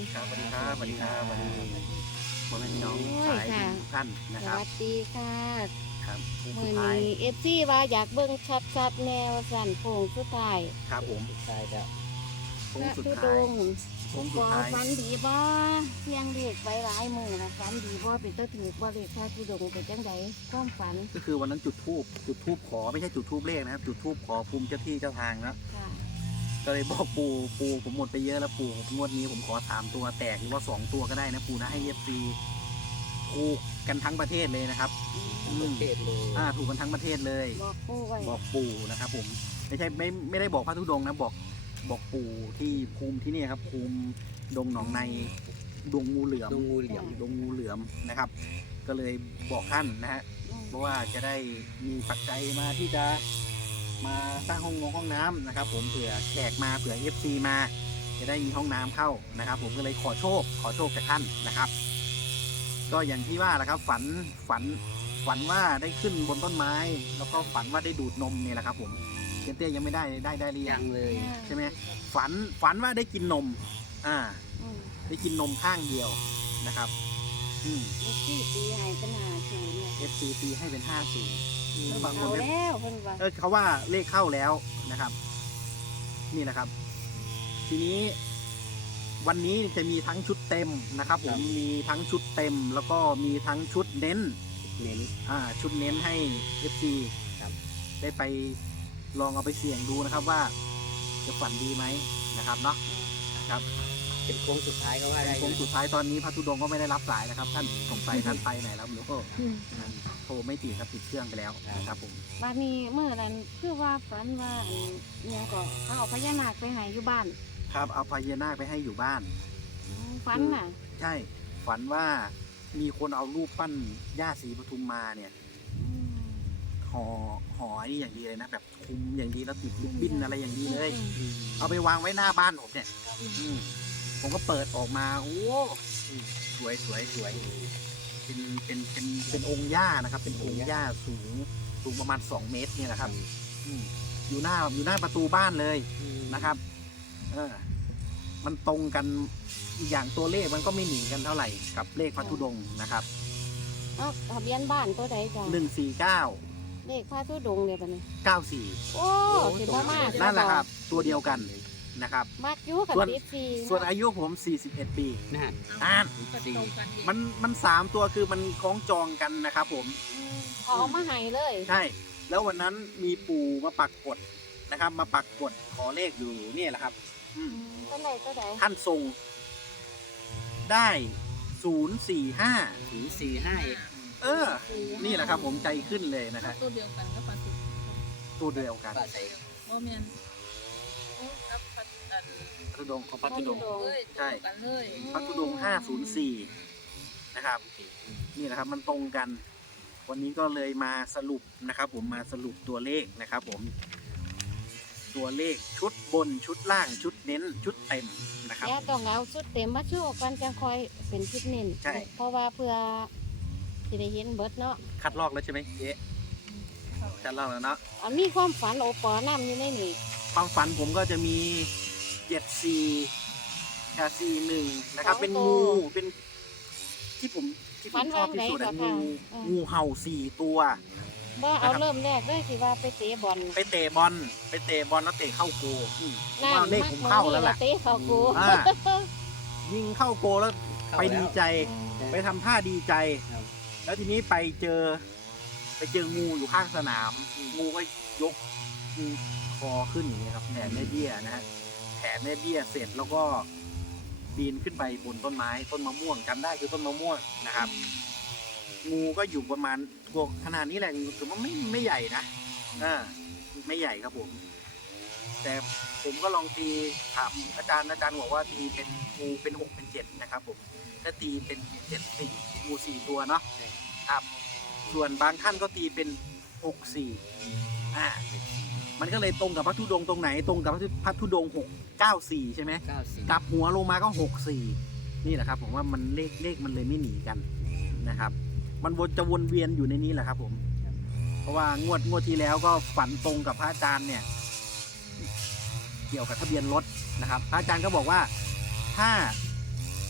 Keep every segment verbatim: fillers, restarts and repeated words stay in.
ครับสวัสดีครับสวัสดีครับสวัสดีพ่อแม่พี่น้องสายทุกท่านนะสครับวัสดีค่ะครับโค้งมืสุอดท้ายนี้เอฟซีว่าอยากเบิ่งชัดๆแนวสั่นโผงสุดท้ายครับผมสุดท้ายแล้วโค้งสุดพระท้ายธุดงค์โค้งบสุดอกท้ายฟันดีบ่เสียงเด็กไว้หลายมือนะฟันดีบ่เป็นตัวถือบ่เลขพระธุดงค์เป็นจังไดความฝันก็คือวันนั้นจุดทูบจุดทูบขอไม่ใช่จุดทูบเลขนะครับ จุดทูบขอภูมิเจ้าที่เจ้าทางนะค่ะก็เลยบอกปู่ปู่ผมหมดไปเยอะแล้วปู่งวดนี้ผมขอสามตัวแตกหรือว่าสองตัวก็ได้นะปู่นะให้เอฟซีถูกกันทั้งประเทศเลยนะครับอืมประเทศเลยอ่าถูกกันทั้งประเทศเลยบอกปู่ไว้บอกปู่นะครับผมไม่ใช่ไม่ไม่ได้บอกพระธุดงค์นะบอกบอกปู่ที่ภูมิที่นี่ครับภูมิดงหนองในดงงูเหลือมดงงูเหลี่ยมดงงูเหลือมนะครับ ก็เลยบอกท่านนะฮะอืมเพราะว่าจะได้มีปัจจัยมาที่จะมาสร้างห้องนงห้องน้ำนะครับ ผมเผื่อแขกมาเผื่อ เอฟ ซี มา จะได้มีห้องน้ำเข้านะครับ ผมก็เลยขอโชค ขอโชคจากท่านนะครับ ก็อย่างที่ว่าแหละครับ ฝันฝันฝันว่าได้ขึ้นบนต้นไม้ แล้วก็ฝันว่าได้ดูดนมเนี่ยแหละครับ ผมเจนเต้ยังไม่ได้ได้ได้หรือยัยัง งเลยใช่ไหมฝันฝันว่าได้กินนม อ่าอืมได้กินนมข้างเดียวนะครับ อืมเอฟซีตีให้เป็นหาศูนย์เนี่ยเอฟ ซี ตีให้เป็นห้าศูนย์ บางคนเอาก็แล้วเพิ่นว่าเออเขาว่าเลขเข้าแล้วนะครับ นี่แหละครับ ทีนี้วันนี้จะมีทั้งชุดเต็มนะครับ ผมมีทั้งชุดเต็ม แล้วก็มีทั้งชุดเน้นเน้นอ่าชุดเน้นให้ เอฟ ซีครับได้ไปลองเอาไปเสี่ยงดูนะครับว่าจะฝันดีไหมนะครับเนาะครับเป็นโค้งสุดท้ายก็ว่าได้โค้งสุดท้ายตอนนี้พระธุดงค์ก็ไม่ได้รับสายนะครับ ท่านสงสัยท่านไปไหนแล้วไม่รู้อืมโทรไม่ติดครับติดเครื่องไปแล้วนะครับผมวันนี้เมื่อนั้นคือว่าฝันว่าอันเนี่ยก็เขาเอาพญานาคไปให้อยู่บ้านครับเอาพญานาคไปให้อยู่บ้านฝันน่ะใช่ฝันว่ามีคนเอารูปปั้นย่าศรีปทุมมาเนี่ยอืมห่อห่อไอ้นี่อย่างดีเลยนะแบบคลุมอย่างดีแล้วติดลูกบิ้นอะไรอย่างดีเลยอืมเอาไปวางไว้หน้าบ้านผมเนี่ยอืมผมก็เปิดออกมาโอ้สวยสวยสวยเป็นเป็นเป็นเป็นองค์ย่านะครับ เป็นองค์ย่าสูงสูงประมาณสองเมตรเนี่ยนะครับอืมอยู่หน้าอยู่หน้าประตูบ้านเลยอืมนะครับ เออ มันตรงกันอีกอย่างตัวเลขมันก็ไม่หนีกันเท่าไหร่กับเลขพระธุดงค์นะครับเอ้าทะเบียนบ้านตัวใดจ้ะหนึ่งสี่เก้าเลขพระธุดงค์เนี่ยปะเนี่ยเก้าสี่โอ้สิบ่มากนั่นแหละครับ ตัวเดียวกันนะครับมักอยู่กับส่วนติดซีส่วนอายุผมสี่สิบเอ็ดปีนะฮะอ่านสี่มันมันสามตัวคือมันคล้องจองกันนะครับผมอืมเขาเอามาให้เลยใช่ แล้ววันนั้นมีปู่มาปักกดนะครับ มาปักกดขอเลขอยู่เนี่ยแหละครับ อืมอืมตัวใดตัวใดท่านทรงได้ศูนย์สี่ห้าถึงสี่ห้าเองเออสี่นี่แหละครับผมใจขึ้นเลยนะฮะตัวเดียวกันก็ปลาสุกตัวเดียวกันป้าใส่โมเมนกับปัดดันพระธุดงค์ของพระธุดงค์เลยใช่ตรงกันเลยพระธุดงค์ห้าศูนย์สี่นะครับ นี่แหละครับมันตรงกัน วันนี้ก็เลยมาสรุปนะครับ ผมมาสรุปตัวเลขนะครับ ผม ตัวเลขชุดบนชุดล่างชุดเน้นชุดเต็มนะครับแล้วต้องเอาชุดเต็มมาโชว์กันจังคอยเป็นชุดเน้นใช่เพราะว่าเพื่อสิได้เห็นเบิดเนาะคัดลอกแล้วใช่ไหมเจ๊คัดลอกแล้วเนาะอันมีความฝันโอปอน้ำอยู่ในนี่ความฝันผมก็จะมีเจ็ดสี่กับสี่หนึ่งนะครับ เป็นงูเป็นที่ผมที่ผมชอบที่สุดอะงูงูเห่าสี่ตัวบ่เอาเริ่มแรกเลยสิว่าไปเตะบอลไปเตะบอลไปเตะบอลแล้วเตะเข้าโกอืมผมว่าเลขผมมักเข้าแล้วล่ะเตะเข้ากูอ่า ยิงเข้าโกแล้วไปดีใจ ไปทำท่าดีใจ แล้วทีนี้ไปเจอ ไปเจองูอยู่ข้างสนาม งูก็ยกคอขึ้นอย่างนี้ครับแผ่แม่เบี้ยนะฮะแผ่แม่เบี้ยเสร็จแล้วก็ปีนขึ้นไปบนต้นไม้ต้นมะม่วงจำได้คือต้นมะม่วงนะครับ งูก็อยู่ประมาณตัวขนาดนี้แหละถือว่าไม่ไม่ใหญ่นะอ่าไม่ใหญ่ครับผม แต่ผมก็ลองตีถามอาจารย์อาจารย์บอกว่าตีเป็นงูเป็นหกเป็นเจ็ดนะครับ ผมถ้าตีเป็นเจ็ดสี่งูสี่ตัวเนาะครับ ส่วนบางท่านก็ตีเป็นหกสี่อ่า มันก็เลยตรงกับพระธุดงค์ตรงไหนตรงกับพระธุดงค์หกเก้าสี่ใช่ไหมเก้าสี่กลับหัวลงมาก็หกสี่นี่แหละครับ ผมว่ามันเลขเลขมันเลยไม่หนีกันนะครับ มันวนจะวนเวียนอยู่ในนี้แหละครับผม เพราะว่างวดงวดที่แล้วก็ฝันตรงกับพระอาจารย์เนี่ย เกี่ยวกับทะเบียนรถนะครับ พระอาจารย์ก็บอกว่าถ้า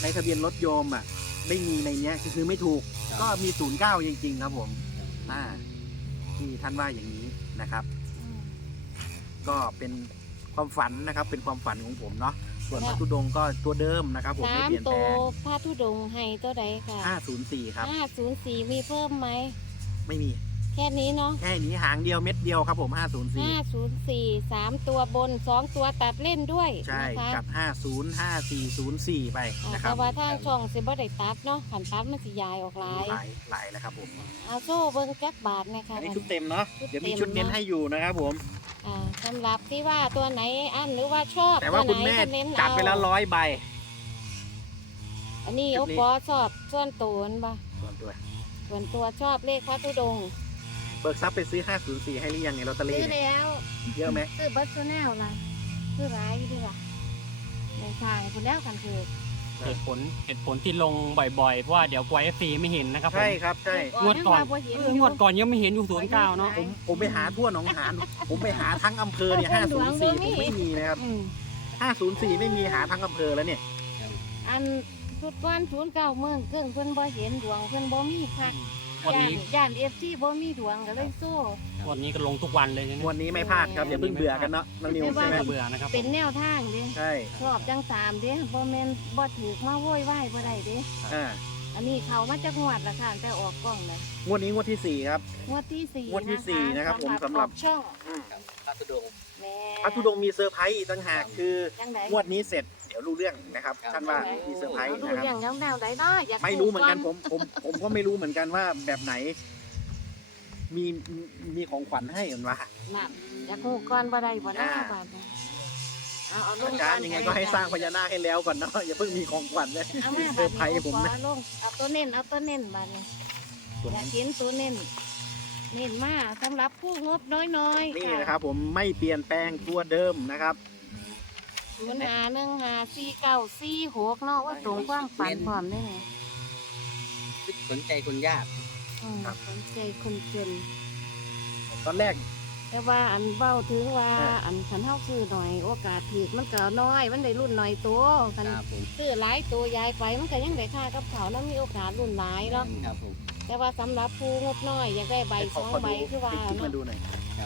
ในทะเบียนรถโยมอ่ะไม่มีในเนี้ยคือไม่ถูกครับก็มีศูนย์เก้าจริง ๆ ครับผมอ่าที่ท่านว่าอย่างนี้นะครับอืมก็เป็นความฝันนะครับ เป็นความฝันของผมเนาะส่วนพระธุดงค์ก็ตัวเดิมนะครับ ผมไม่สามเปลี่ยนตัแปลวงพระธุดงค์ให้ตัวใดค่ะห้าศูนย์สี่ครับห้าศูนย์สี่มีเพิ่มไหมไม่มีแค่นี้เนาะแค่นี้หางเดียวเม็ดเดียวครับผมห้าศูนย์สี่ห้าศูนย์สี่สามตัวบนสองตัวตัดเล่นด้วยใช่นะคะกับห้าศูนย์ ห้าสี่ศูนย์สี่ไปอ่านะคแต่รับว่าทางช่องสิบ่ได้ตัดเนาะขันตัดมันสิยายออกหลายหลายหลายแล้วครับผมเอาโซ่เบิ้งจักบาทนะคะอันนี้ชุดเต็มเนาะชุดเดี๋ยวมีเต็มชุดเน้นเนอะให้อยู่นะครับผมอ่าสำหรับที่ว่าตัวไหนอันหรือว่าชอบแต่ว่าตัคุณไหนแม่ก็เน้นจัดไปแล้วเอาร้อยใบอันนี้ชุโอดนี้ปอชอบส่วนตัวนั่นปะส่วนตัวส่วนตัวชอบเลขพระธุดงค์เบิกทรัพย์ไปซื้อห้าศูนย์สี่ให้หรือยังไงลอตเตอรี่ซื้อเนี่ยแล้วเยอะไหมซื้อบัตรโซแนลล่ะซื้อร้ายอยู่ดีล่ะในทางคุณแล้วกันคือเหตุผลเหตุผลที่ลงบ่อยๆ เพราะว่าเดี๋ยวกลัวเอฟซีไม่เห็นนะครับผมใช่ครับใช่งวดก่อนบ่เห็นเอองวดก่อนยังไม่เห็นอยู่ศูนย์เก้าเนาะผมผมไปหาทั่วหนองหาน ผมไปหาทั้งอำเภอเนี่ยห้าศูนย์สี่ผมไม่มีนะครับอืมห้าศูนย์สี่ไม่มีหาทั้งอำเภอแล้วเนี่ยอันชุดก้อนศูนย์เก้าเมืองเครื่องเพิ่นบ่เห็นดวงเพิ่นบ่มีค่ะวันย่านนี้ย่านเอฟซีบ่มีดวงก็เลยสู้วันนี้ก็ลงทุกวันเลยใช่ไหมวันนี้ไม่พลาดครับอย่าเพิ่งเบื่อกันเนาะน้องนิวไม่ใช่ไหมว่าเบื่อนะครับเป็นแนวทางเด้ใช่ชอบจังสามเด้บ่แม่นบ่ถูกมาโวยวายบ่ได้เด้อ่าอันนี้เขามาจากงวดละค่ะแต่ออกกล้องเลยงวดนี้งวดที่สี่ครับงวดที่สี่งวดที่สี่นะครับผมสำหรับออกช่องครับพระธุดงค์แม่พระธุดงค์มีเซอร์ไพรส์อีกต่างหากคือจังไดงวดนี้เสร็จเดี๋ยวรู้เรื่องนะครับครับท่านว่ามีเซอร์ไพรส์ดูนะครับอย่างแนวแนวใดเนาะอยากไม่รู้เหมือนกันถูผมผมผมก็ไม่รู้เหมือนกันว่าแบบไหน มีมีของขวัญให้เหมือนว่าน่ะอยากฮู้ก่อนบ่ได้บ่ได้อ่าบาดนี้เอาเอาลอาง จารย์ยังไงก็ให้สร้างพญานาคให้แล้วก่อนเนาะอย่าเพิ่งมีของขวัญเลยเอามีมาเซอร์ไพรส์ผมขนะอลงเอาตัวเน้นเอาตัวเน้นบาดนี้ส่วนอยากเห็นตัวเน้นเน้นมาสำหรับผู้งบน้อยๆนี่นะครับ ผมไม่เปลี่ยนแปลงตัวเดิมนะครับศูนย์หาหนึ่งหาสี่เก้าสี่หกเนาะว่าตรงความฝันพร้อมได้ไงสนใจคนยากอืมสนใจคนจนตอนแรกแต่ว่าอันเบ้าถึงว่าอ่าอันขันเท่าซื้อหน่อย โอกาสถูกมันก็น้อย มันได้รุ่นหน่อยตัวคันครับผมซื้อหลายตัวยายไปมันก็ยังได้ค่ากับเขาแล้วมีโอกาสรุ่นหลายเนาะครับผมแต่ว่าสำหรับผู้งบน้อยอยากได้ใบไปสขอองขอใบดูคือว่าคลิปมาเนาะดูหน่อยครับ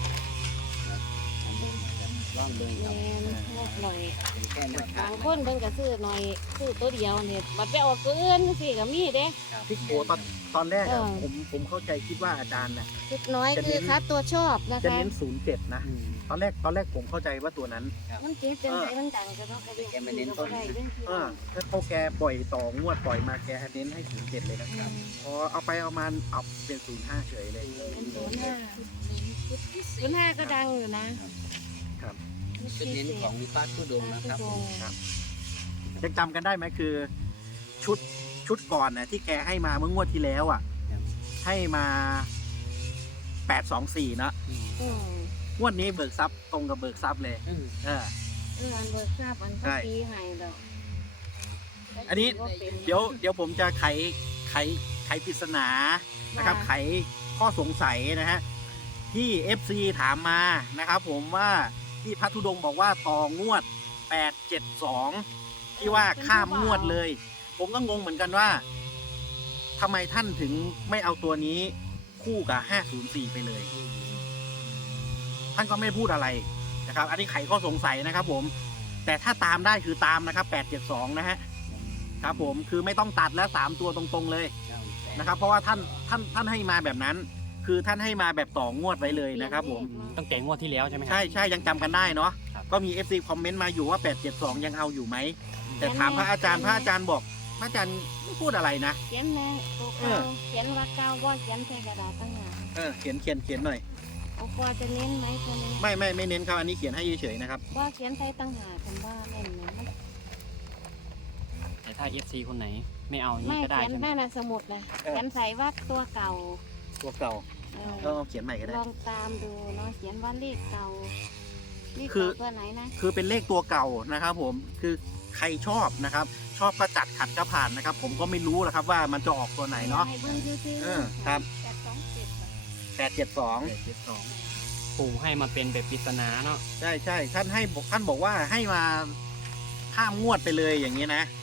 ลองเบิ่งแมครับนงบหน่อยเป็นแค่แนวทาบาง งคนเพิ่นก็ซื้อหน่อยซื้อตัวเดียวเนี่ยบัดไปออกตัวอื่นสิก็มีเด้ครับพี่โกตอนตอนแรกอะเออผมผมเข้าใจคิดว่าอาจารย์น่ะชุดน้อยจะคืเน้อน คัดตัวชอบนะจะคะเน้นศูนย์เจ็ดนะอืมตอนแรกตอนแรกผมเข้าใจว่าตัวนั้นมันเจ็บจังไดมันดังก็ต้องกระดิ่งแกไม่เน้นต้นได้เด้อเออถ้าเขาแกปล่อยต่องวดปล่อยมาแกเน้นให้ศูนย์เจ็ดเลยนะอืมพอเอาไปเอามาเอาเป็นศูนย์ห้าเฉยเลยเป็นศูนย์ห้าศูนย์ห้าก็ดังอยู่นะครับชุดเน้นของพระธุดงค์นะครับผมยังจำกันได้ไหมคือ ชุดชุดก่อนนะที่แกให้มาเมื่องวดที่แล้วอ่ะ ให้มาแปดสองสี่นะอืมอืมงวดนี้เบิกทรัพย์ตรงกับเบิกทรัพย์เลยอืมเออเอออันเบิกทราบอันใช่เขาปีให้ดอกอันนี้ เดี๋ยวเดี๋ยวผมจะไขไขไขปริศนานะครับ ไขข้อสงสัยนะฮะที่ เอฟ ซี ถามมานะครับผมว่าที่พัทธุดงค์บอกว่าต่องวดแปดเจ็ดสองที่ว่าข้ามงวดเลย ผมก็งงเหมือนกันว่าทำไมท่านถึงไม่เอาตัวนี้คู่กับห้าศูนย์สี่ไปเลย ท่านก็ไม่พูดอะไรนะครับ อันนี้ไขข้อสงสัยนะครับผม แต่ถ้าตามได้คือตามนะครับแปดเจ็ดสองนะฮะครับผมคือไม่ต้องตัดแล้วสามตัวตรงๆเลยนะครับ เพราะว่าท่านท่านท่านให้มาแบบนั้น คือท่านให้มาแบบต่องวดไว้เลยนะครับผมตั้งแต่งวดที่แล้วใช่ไหมครัใช่ใช่ยังจำกันได้เนาะครับก็มี เอฟ ซี คอมเมนต์มาอยู่ว่าแปดเจ็ดสองยังเอาอยู่ไหม แต่ถามพระอาจารย์พระอาจารย์บอกพระอาจารย์ไม่พูดอะไรนะเขียนนะตัวเอเก่าอเขียนว่าเก่าว่าเขียนใส่กระดาษตั้งหากเออเขียนเขียนเขียนหน่อยโอ้ว่าจะเน้นไหมตัวนี้ไม่ไม่ไม่เน้นครับอันนี้เขียนให้เฉยๆนะครับว่าเขียนใส่ตั้งหากกันว่าเน้นไหมมันแต่ถ้าเอฟซีคนไหนไม่เอานี่ไม่ก็ได้เขียนใช่ไหมแม่นะสมุดนะเออเขียนใส่ว่าตัวเก่าตัวเก่าเออก็เขียนใหม่ก็ได้ลองตามดูเนาะเขียนว่าเลขเก่าเลขคือเก่าตัวไหนนะคือเป็นเลขตัวเก่านะครับผมคือใครชอบนะครับ ชอบก็จัดขัดก็ผ่านนะครับ ผมก็ไม่รู้นะครับว่ามันจะออกตัวไหนเนาะให้เบิ่งซื่อๆเออครับแปดสองเจ็ดอะแปดเจ็ดสองเจ็ดสองปู่ให้มาเป็นแบบปริศนาเนาะใช่ใช่ท่านให้บอกท่านบอกว่าให้มาข้ามงวดไปเลยอย่างนี้นะ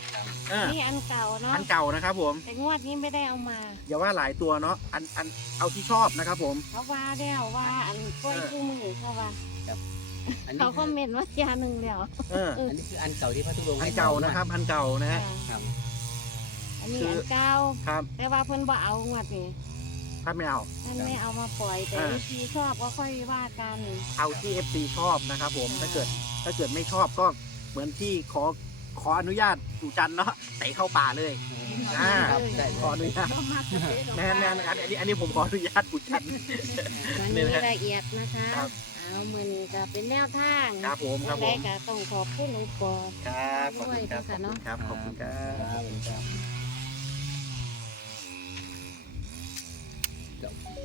เออนี่อันเก่าเนาะอันเก่านะครับผมแต่งวดนี้ไม่ได้เอามาอย่าว่าหลายตัวเนาะอันอันเอาที่ชอบนะครับผมเขาว่าแล้วว่าอันกล้วยเออคู่มือเขาว่าอันนี้เขาคอมเมนต์ว่ายาหนึ่งแล้วเอออันนี้คืออันเก่าที่พระธุดงค์อันให้เก่านะครับ อันเก่านะฮะครับอันนี้คืออัอันเก่าครับแต่ว่าเพิ่นบ่เอางวดนี้ถ้าไม่เอาท่านไม่เอามาปล่อยแต่อ่าวิธีชอบก็ค่อยว่ากันเอาที่ เอฟ ซี ชอบนะครับผมถ้าเกิดถ้าเกิดไม่ชอบก็เหมือนที่ขอขออนุญาตปู่จันทร์เนาะเตะเข้าป่าเลย อ่าครับได้ขออนุญาตบ่มากกว่าเจ๊ดอกแม่นแม่นอันอันนี้อันนี้ผมขออนุญาตปู่จันทร์วันนี่นี้นะฮะละเอียดนะคะครับเอามือนี้ก็เป็นแนวทางครับผมครับผได้มก็ต้องขอบคุณหลวงปู่ครับขอบคุณครับขด้อบวยคุณครับขอบคุณครับครับครับ